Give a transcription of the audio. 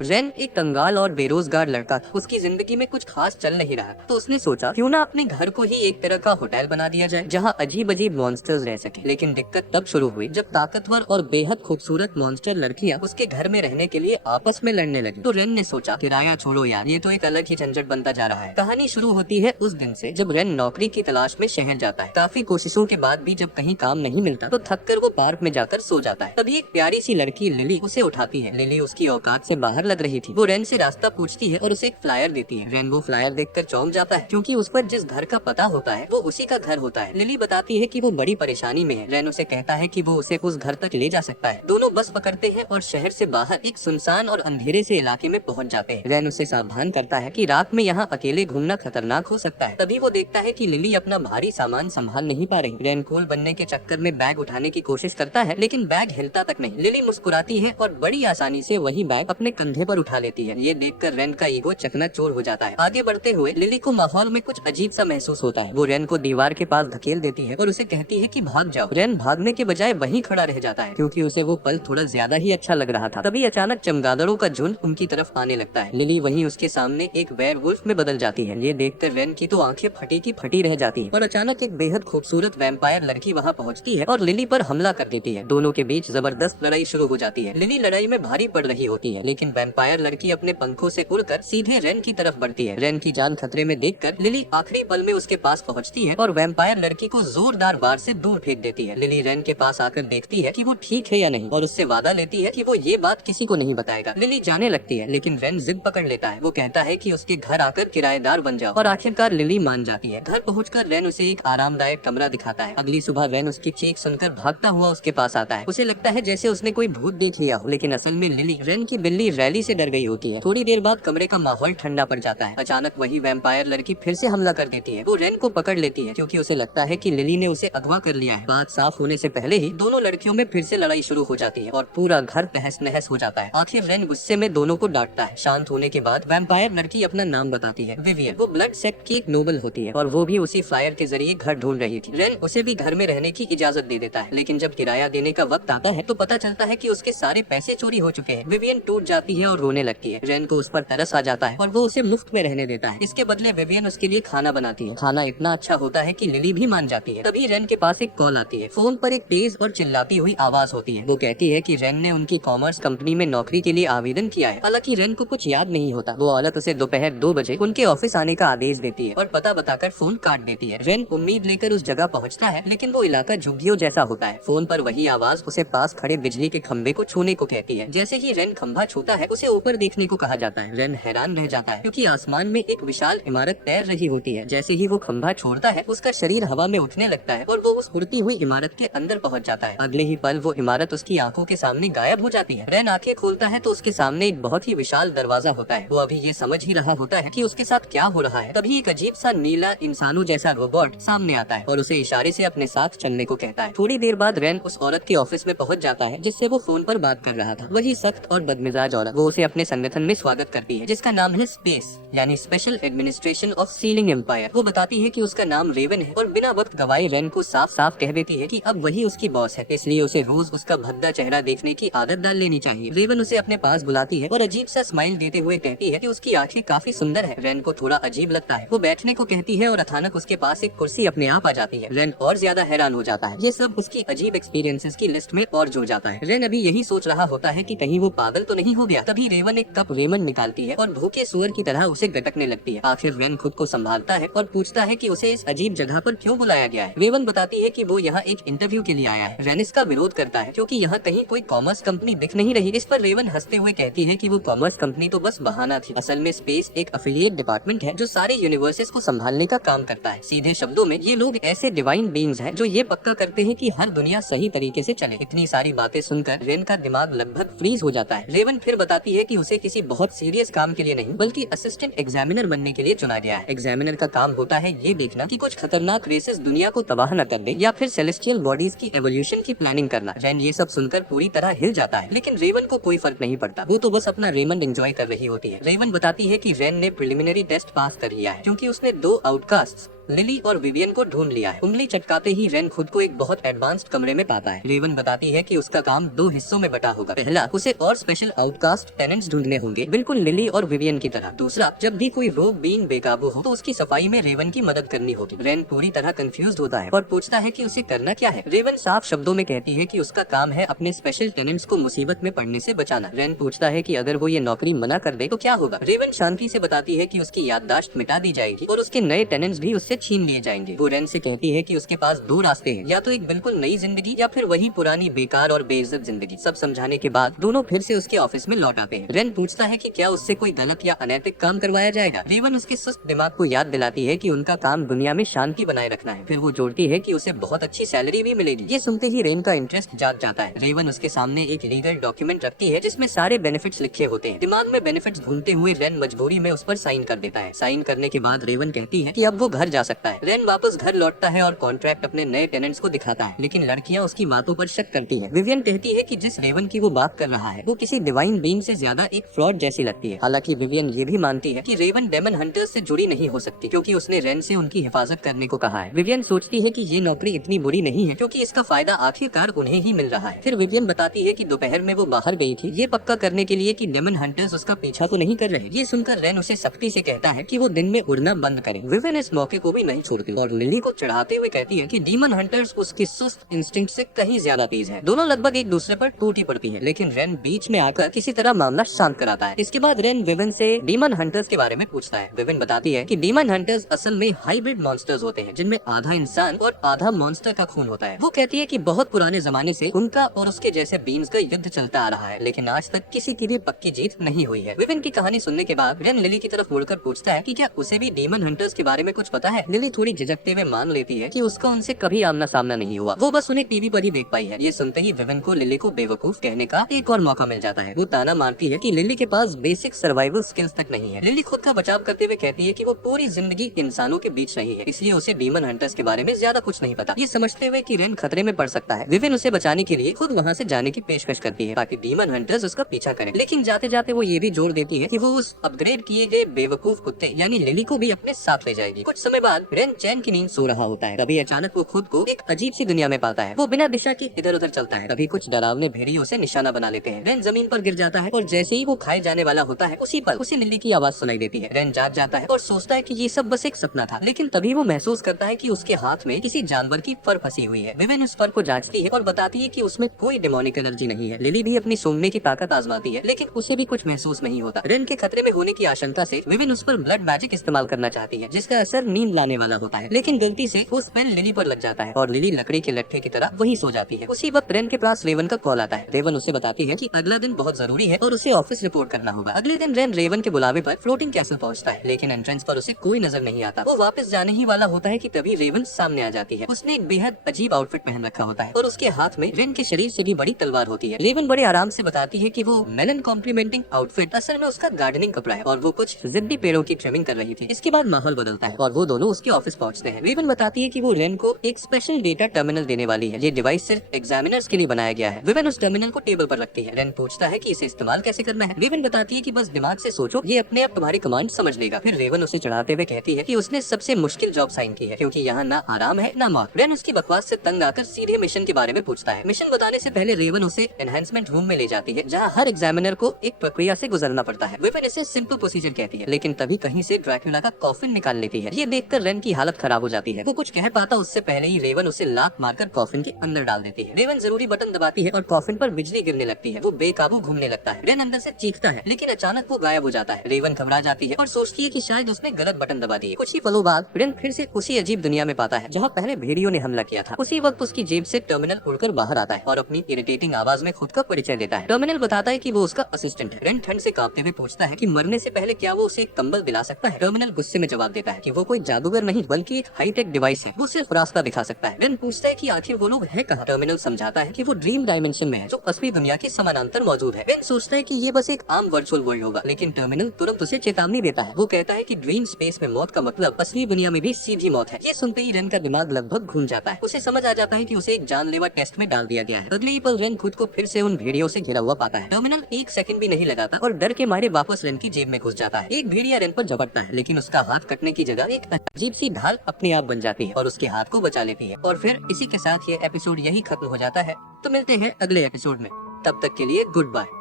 Rain एक कंगाल और बेरोजगार लड़का था। उसकी जिंदगी में कुछ खास चल नहीं रहा, तो उसने सोचा क्यों ना अपने घर को ही एक तरह का होटल बना दिया जाए जहाँ अजीब अजीब मॉन्स्टर्स रह सके। लेकिन दिक्कत तब शुरू हुई जब ताकतवर और बेहद खूबसूरत मॉन्स्टर लड़कियाँ उसके घर में रहने के लिए आपस में लड़ने लगी। तो रेन ने सोचा किराया छोड़ो यार, ये तो एक अलग ही झंझट बनता जा रहा है। कहानी शुरू होती है उस दिन से जब रेन नौकरी की तलाश में शहर जाता है। काफी कोशिशों के बाद भी जब कहीं काम नहीं मिलता तो थक कर वो पार्क में जाकर सो जाता है। तभी एक प्यारी सी लड़की लिली उसे उठाती है। लिली उसकी औकात से बाहर लग रही थी। वो रेन से रास्ता पूछती है और उसे एक फ्लायर देती है। रेन वो फ्लायर देखकर चौंक जाता है क्योंकि उस पर जिस घर का पता होता है वो उसी का घर होता है। लिली बताती है कि वो बड़ी परेशानी में है। रेन उसे कहता है कि वो उसे उस घर तक ले जा सकता है। दोनों बस पकड़ते हैं और शहर से बाहर एक सुनसान और अंधेरे से इलाके में पहुंच जाते हैं। रेन उसे सावधान करता है कि रात में यहाँ अकेले घूमना खतरनाक हो सकता है। तभी वो देखता है कि लिली अपना भारी सामान संभाल नहीं पा रही। रेन कूल बनने के चक्कर में बैग उठाने की कोशिश करता है लेकिन बैग हिलता तक नहीं। लिली मुस्कुराती है और बड़ी आसानी से वही बैग अपने कंधे पर उठा लेती है। ये देखकर रेन का ईगो चकनाचूर हो जाता है। आगे बढ़ते हुए लिली को माहौल में कुछ अजीब सा महसूस होता है। वो रेन को दीवार के पास धकेल देती है और उसे कहती है कि भाग जाओ। रेन भागने के बजाय वहीं खड़ा रह जाता है क्योंकि उसे वो पल थोड़ा ज्यादा ही अच्छा लग रहा था। तभी अचानक चमगादड़ों का झुंड उनकी तरफ आने लगता है। लिली वहीं उसके सामने एक वेयरवुल्फ में बदल जाती है। ये देखकर रेन की तो आंखें फटी की फटी रह जाती है और अचानक एक बेहद खूबसूरत वैम्पायर लड़की वहाँ पहुँचती है और लिली पर हमला कर देती है। दोनों के बीच जबरदस्त लड़ाई शुरू हो जाती है। लिली लड़ाई में भारी पड़ रही होती है लेकिन वैम्पायर लड़की अपने पंखों से उड़कर सीधे रेन की तरफ बढ़ती है। रेन की जान खतरे में देखकर लिली आखिरी पल में उसके पास पहुंचती है और वैम्पायर लड़की को जोरदार वार से दूर फेंक देती है। लिली रेन के पास आकर देखती है कि वो ठीक है या नहीं और उससे वादा लेती है कि वो ये बात किसी को नहीं बताएगा। लिली जाने लगती है लेकिन रेन जिद पकड़ लेता है। वो कहता है कि उसके घर आकर किराएदार बन जाओ और आखिरकार लिली मान जाती है। घर पहुंचकर रेन उसे एक आरामदायक कमरा दिखाता है। अगली सुबह रेन उसकी चीख सुनकर भागता हुआ उसके पास आता है। उसे लगता है जैसे उसने कोई भूत देख लिया हो, लेकिन असल में लिली रेन की बिल्ली रैली से डर गई होती है। थोड़ी देर बाद कमरे का माहौल ठंडा पड़ जाता है। अचानक वही वैम्पायर लड़की फिर से हमला कर देती है। वो रेन को पकड़ लेती है क्योंकि उसे लगता है कि लिली ने उसे अगवा कर लिया है। बात साफ होने से पहले ही दोनों लड़कियों में फिर से लड़ाई शुरू हो जाती है और पूरा घर तहस नहस हो जाता है। आखिर रेन गुस्से में दोनों को डांटता है। शांत होने के बाद वैम्पायर लड़की अपना नाम बताती है, विवियन। वो ब्लड सेक्ट की एक नोबल होती है और वो भी उसी फ्लायर के जरिए घर ढूंढ रही थी। रेन उसे भी घर में रहने की इजाजत दे देता है लेकिन जब किराया देने का वक्त आता है तो पता चलता है कि उसके सारे पैसे चोरी हो चुके हैं। विवियन टूट जाती है और रोने लगती है। रेन को उस पर तरस आ जाता है और वो उसे मुफ्त में रहने देता है। इसके बदले विवियन उसके लिए खाना बनाती है। खाना इतना अच्छा होता है कि लिली भी मान जाती है। तभी रेन के पास एक कॉल आती है। फोन पर एक तेज और चिल्लाती हुई आवाज होती है। वो कहती है कि रेन ने उनकी कॉमर्स कंपनी में नौकरी के लिए आवेदन किया है। हालांकि रेन को कुछ याद नहीं होता। वो औरत उसे दोपहर 2 बजे उनके ऑफिस आने का आदेश देती है और पता बताकर फोन काट देती है। रेन उम्मीद लेकर उस जगह पहुँचता है लेकिन वो इलाका झुग्गियों जैसा होता है। फोन पर वही आवाज उसे पास खड़े बिजली के खंभे को छूने को कहती है। जैसे ही रेन खंभा छूता है उसे ऊपर देखने को कहा जाता है। रेन हैरान रह जाता है क्योंकि आसमान में एक विशाल इमारत तैर रही होती है। जैसे ही वो खंभा छोड़ता है उसका शरीर हवा में उठने लगता है और वो उस उड़ती हुई इमारत के अंदर पहुंच जाता है। अगले ही पल वो इमारत उसकी आंखों के सामने गायब हो जाती है। रेन आंखें खोलता है तो उसके सामने एक बहुत ही विशाल दरवाजा होता है। वो अभी ये समझ ही रहा होता है कि उसके साथ क्या हो रहा है। तभी एक अजीब सा नीला इंसानों जैसा रोबोट सामने आता है और उसे इशारे से अपने साथ चलने को कहता है। थोड़ी देर बाद रेन उस औरत के ऑफिस में पहुंच जाता है जिससे वो फोन पर बात कर रहा था। वही सख्त और बदमिजाज औरत। वो उसे अपने संगठन में स्वागत करती है जिसका नाम है स्पेस यानी special administration of ceiling empire. वो बताती है कि उसका नाम रेवन है और बिना वक्त गवाए रेन को साफ साफ कह देती है कि अब वही उसकी बॉस है, इसलिए उसे रोज उसका भद्दा चेहरा देखने की आदत डाल लेनी चाहिए। रेवन उसे अपने पास बुलाती है और अजीब सा स्माइल देते हुए कहती है कि उसकी आंखें काफी सुंदर है। रेन को थोड़ा अजीब लगता है। वो बैठने को कहती है और अचानक उसके पास एक कुर्सी अपने आप आ जाती है। रेन और ज्यादा हैरान हो जाता है। ये सब उसकी अजीब एक्सपीरियंसेस की लिस्ट में और जुड़ जाता है। रेन अभी यही सोच रहा होता है कि कहीं वो पागल तो नहीं हो गया। तभी रेवन एक कप रेमंड निकालती है और भूखे सुअर की तरह उसे गटकने लगती है। आखिर रेन खुद को संभालता है और पूछता है कि उसे इस अजीब जगह पर क्यों बुलाया गया है। रेवन बताती है कि वो यहाँ एक इंटरव्यू के लिए आया है। रेन इसका विरोध करता है क्योंकि यहाँ कहीं कोई कॉमर्स कंपनी दिख नहीं रही। इस पर रेवन हंसते हुए कहती है कि वो कॉमर्स कंपनी तो बस बहाना थी। असल में स्पेस एक एफिलिएट डिपार्टमेंट है जो सारे यूनिवर्सेस को संभालने का काम करता है। सीधे शब्दों में ये लोग ऐसे डिवाइन बीइंग्स हैं जो ये पक्का करते हैं कि हर दुनिया सही तरीके से चले। इतनी सारी बातें सुनकर रेन का दिमाग लगभग फ्रीज हो जाता है। रेवन फिर बताती है कि उसे किसी बहुत सीरियस काम के लिए नहीं बल्कि असिस्टेंट एग्जामिनर बनने के लिए चुना गया है। एग्जामिनर का काम होता है ये देखना कि कुछ खतरनाक रेसेस दुनिया को तबाह न कर दे या फिर सेलेस्टियल बॉडीज की एवोल्यूशन की प्लानिंग करना। रेन ये सब सुनकर पूरी तरह हिल जाता है लेकिन रेवन को कोई फर्क नहीं पड़ता। वो तो बस अपना रेमंड एंजॉय कर रही होती है। रेवन बताती है कि रेन ने प्रिलिमिनरी टेस्ट पास कर लिया है क्योंकि उसने 2 आउटकास्ट लिली और विवियन को ढूंढ लिया है। उंगली चटकाते ही रेन खुद को एक बहुत एडवांस्ड कमरे में पाता है। रेवन बताती है कि उसका काम 2 हिस्सों में बटा होगा। पहला, उसे और स्पेशल आउटकास्ट टेनेंट्स ढूंढने होंगे, बिल्कुल लिली और विवियन की तरह। दूसरा, जब भी कोई रोग बीन बेकाबू हो तो उसकी सफाई में रेवन की मदद करनी होगी। रेन पूरी तरह कंफ्यूज होता है और पूछता है कि उसे करना क्या है। रेवन साफ शब्दों में कहती है कि उसका काम है अपने स्पेशल टेनेंट्स को मुसीबत में पड़ने से बचाना। रेन पूछता है कि अगर वो ये नौकरी मना कर दे तो क्या होगा। रेवन शांति से बताती है कि उसकी याददाश्त मिटा दी जाएगी और उसके नए टेनेंट्स भी उससे छीन लिए जाएंगे। वो रेन से कहती है कि उसके पास 2 रास्ते हैं, या तो एक बिल्कुल नई जिंदगी या फिर वही पुरानी बेकार और बेइज्जत जिंदगी। सब समझाने के बाद दोनों फिर से उसके ऑफिस में लौट आते हैं। रेन पूछता है कि क्या उससे कोई गलत या अनैतिक काम करवाया जाएगा। रेवन उसके सुस्त दिमाग को याद दिलाती है कि उनका काम दुनिया में शांति बनाए रखना है। फिर वो जोड़ती है कि उसे बहुत अच्छी सैलरी भी मिलेगी। ये सुनते ही रेन का इंटरेस्ट जाग जाता है। रेवन उसके सामने एक लीगल डॉक्यूमेंट रखती है जिसमें सारे बेनिफिट्स लिखे होते हैं। दिमाग में बेनिफिट्स ढूंढते हुए रेन मजबूरी में उस पर साइन कर देता है। साइन करने के बाद रेवन कहती है कि अब वो घर जा सकता है। रेन वापस घर लौटता है और कॉन्ट्रैक्ट अपने नए टेनेंट्स को दिखाता है, लेकिन लड़कियां उसकी बातों पर शक करती है। विवियन कहती है कि जिस रेवन की वो बात कर रहा है वो किसी डिवाइन बीइंग से ज्यादा एक फ्रॉड जैसी लगती है। हालांकि विवियन ये भी मानती है कि रेवन डेमन हंटर्स से जुड़ी नहीं हो सकती, क्योंकि उसने रेन से उनकी हिफाजत करने को कहा है। विवियन सोचती है कि ये नौकरी इतनी बुरी नहीं है, क्योंकि इसका फायदा आखिरकार उन्हें ही मिल रहा है। फिर विवियन बताती है कि दोपहर में वो बाहर गई थी, ये पक्का करने के लिए कि डेमन हंटर्स उसका पीछा तो नहीं कर रहे। ये सुनकर रेन उसे सख्ती से कहता है कि वो दिन में उड़ना बंद करे। विवियन इस मौके को भी नहीं छोड़ती और लिली को चढ़ाते हुए कहती है कि डीमन हंटर्स उसकी सुस्त इंस्टिंक्ट से कहीं ज्यादा तेज है। दोनों लगभग एक दूसरे पर टूटी पड़ती है, लेकिन रेन बीच में आकर किसी तरह मामला शांत कराता है। इसके बाद रेन विवियन से डीमन हंटर्स के बारे में पूछता है। विवियन बताती है कि डीमन हंटर्स असल में हाइब्रिड मॉन्स्टर्स होते हैं, जिनमें आधा इंसान और आधा मॉन्स्टर का खून होता है। वो कहती है कि बहुत पुराने जमाने से उनका और उसके जैसे बीन्स का युद्ध चलता आ रहा है, लेकिन आज तक किसी की भी पक्की जीत नहीं हुई है। विवियन की कहानी सुनने के बाद रेन लिली की तरफ मुड़कर पूछता है कि क्या उसे भी डीमन हंटर्स के बारे में कुछ पता है। लिली थोड़ी झिझकते हुए मान लेती है कि उसका उनसे कभी आमना सामना नहीं हुआ, वो बस उन्हें टीवी पर ही देख पाई है। ये सुनते ही विवियन को लिली को बेवकूफ कहने का एक और मौका मिल जाता है। वो ताना मारती है कि लिली के पास बेसिक सर्वाइवल स्किल्स तक नहीं है। लिली खुद का बचाव करते हुए कहती है कि वो पूरी जिंदगी इंसानों के बीच रही है, इसलिए उसे डीमन हंटर्स के बारे में ज्यादा कुछ नहीं पता। ये समझते हुए कि रेन खतरे में पड़ सकता है, विवियन उसे बचाने के लिए खुद वहाँ से जाने की पेशकश करती है ताकि डीमन हंटर्स उसका पीछा करें। लेकिन जाते जाते वो ये भी जोड़ देती है कि वो उस अपग्रेड किए गए बेवकूफ कुत्ते यानी लिली को भी अपने साथ ले जाएगी। कुछ समय बाद रेन चैन की नींद सो रहा होता है, तभी अचानक वो खुद को एक अजीब सी दुनिया में पाता है। वो बिना दिशा के इधर उधर चलता है। तभी कुछ डरावने भेड़ियों से निशाना बना लेते हैं। रेन जमीन पर गिर जाता है और जैसे ही वो खाए जाने वाला होता है उसी पर उसे लिली की आवाज सुनाई देती है। रेन जाग जाता है और सोचता है कि ये सब बस एक सपना था, लेकिन तभी वो महसूस करता है कि उसके हाथ में किसी जानवर की फर फंसी हुई है। विवियन उस फर को जांचती है और बताती है कि उसमें कोई डेमोनिक एनर्जी नहीं है। लिली भी अपनी सूंघने की ताकत आजमाती है, लेकिन उसे भी कुछ महसूस नहीं होता। रेन के खतरे में होने की आशंका से विवियन उस पर ब्लड मैजिक इस्तेमाल करना चाहती है, जिसका असर नींद लाने वाला होता है, लेकिन गलती से वो स्पेल लिली पर लग जाता है और लिली लकड़ी के लट्ठे की तरह वही सो जाती है। उसी वक्त रेन के पास रेवन का कॉल आता है। रेवन उसे बताती है कि अगला दिन बहुत जरूरी है और उसे ऑफिस रिपोर्ट करना होगा। अगले दिन रेन रेवन के बुलावे पर फ्लोटिंग कैसल पहुंचता है, लेकिन एंट्रेंस पर उसे कोई नजर नहीं आता। वो वापस जाने ही वाला होता है कि तभी रेवन सामने आ जाती है। उसने एक बेहद अजीब आउटफिट पहन रखा होता है और उसके हाथ में रेन के शरीर से भी बड़ी तलवार होती है। रेवन बड़े आराम से बताती है कि वो मेलन कॉम्प्लीमेंटिंग आउटफिट असल में उसका गार्डनिंग कपड़ा है और वो कुछ जिद्दी पेड़ों की ट्रिमिंग कर रही थी। इसके बाद माहौल बदलता है और वो दोनों उसके ऑफिस पहुंचते हैं। रेवन बताती है कि वो रेन को एक स्पेशल डेटा टर्मिनल देने वाली है। ये डिवाइस सिर्फ एग्जामिनर्स के लिए बनाया गया है। रेवन उस टर्मिनल को टेबल पर रखती है। रेन पूछता है कि इसे इस्तेमाल कैसे करना है। रेवन बताती है कि बस दिमाग से सोचो, ये अपने आप तुम्हारी कमांड समझ लेगा। फिर रेवन उसे चढ़ाते हुए कहती है कि उसने सबसे मुश्किल जॉब साइन की है, क्योंकि यहाँ ना आराम है ना मौत। रेन उसकी बकवास से तंग आकर सीधे मिशन के बारे में पूछता है। मिशन बताने से पहले रेवन उसे एनहांसमेंट रूम में ले जाती है, जहाँ हर एग्जामिनर को एक प्रक्रिया से गुजरना पड़ता है। रेवन इसे सिंपल प्रोसीजर कहती है, लेकिन तभी कहीं से ड्रैकुला का कॉफिन निकाल लेती है। ये देखकर रेन की हालत खराब हो जाती है। वो कुछ कह पाता उससे पहले ही रेवन उसे लात मारकर कॉफिन के अंदर डाल देती है। रेवन जरूरी बटन दबाती है और कॉफिन पर बिजली गिरने लगती है। वो बेकाबू घूमने लगता है। रेन अंदर से चीखता है, लेकिन अचानक वो गायब हो जाता है। रेवन घबरा जाती है और सोचती है कि शायद उसने गलत बटन दबा दिया। कुछ ही पलों बाद रेन फिर से उसी अजीब दुनिया में पाता है जहाँ पहले भेड़ियों ने हमला किया था। उसी वक्त उसकी जेब से टर्मिनल उड़कर बाहर आता है और अपनी इरिटेटिंग आवाज में खुद का परिचय देता है। टर्मिनल बताता है कि वो उसका असिस्टेंट है। रेन ठंड से कांपते हुए पूछता है कि मरने से पहले क्या वो उसे एक कंबल दिला सकता है। टर्मिनल गुस्से में जवाब देता है कि वो कोई जादूगर नहीं बल्कि एक हाईटेक डिवाइस है, वो सिर्फ रास्ता दिखा सकता है। रेन पूछता है कि आखिर वो लोग है कहाँ। टर्मिनल समझाता है कि वो ड्रीम डायमेंशन में है, जो असली दुनिया के समानांतर मौजूद है। रेन सोचता है कि ये बस एक आम वर्चुअल वर्ल्ड होगा, लेकिन टर्मिनल तुरंत उसे चेतावनी देता है। वो कहता है कि ड्रीम स्पेस में मौत का मतलब असली दुनिया में भी सीधी मौत है। ये सुनते ही रेन का दिमाग लगभग घूम जाता है। उसे समझ आ जाता है कि उसे एक जानलेवा टेस्ट में डाल दिया गया है। अगले ही पल रेन खुद को फिर से उन भेड़ियों से घिरा हुआ पाता है। टर्मिनल एक सेकंड भी नहीं लगाता और डर के मारे वापस रेन की जेब में घुस जाता है। एक भेड़िया रेन पर झपटता है, लेकिन उसका हाथ कटने की जगह एक अजीब सी ढाल अपने आप बन जाती है और उसके हाथ को बचा लेती है। और फिर इसी के साथ ये एपिसोड यही खत्म हो जाता है। तो मिलते हैं अगले एपिसोड में, तब तक के लिए गुड बाय।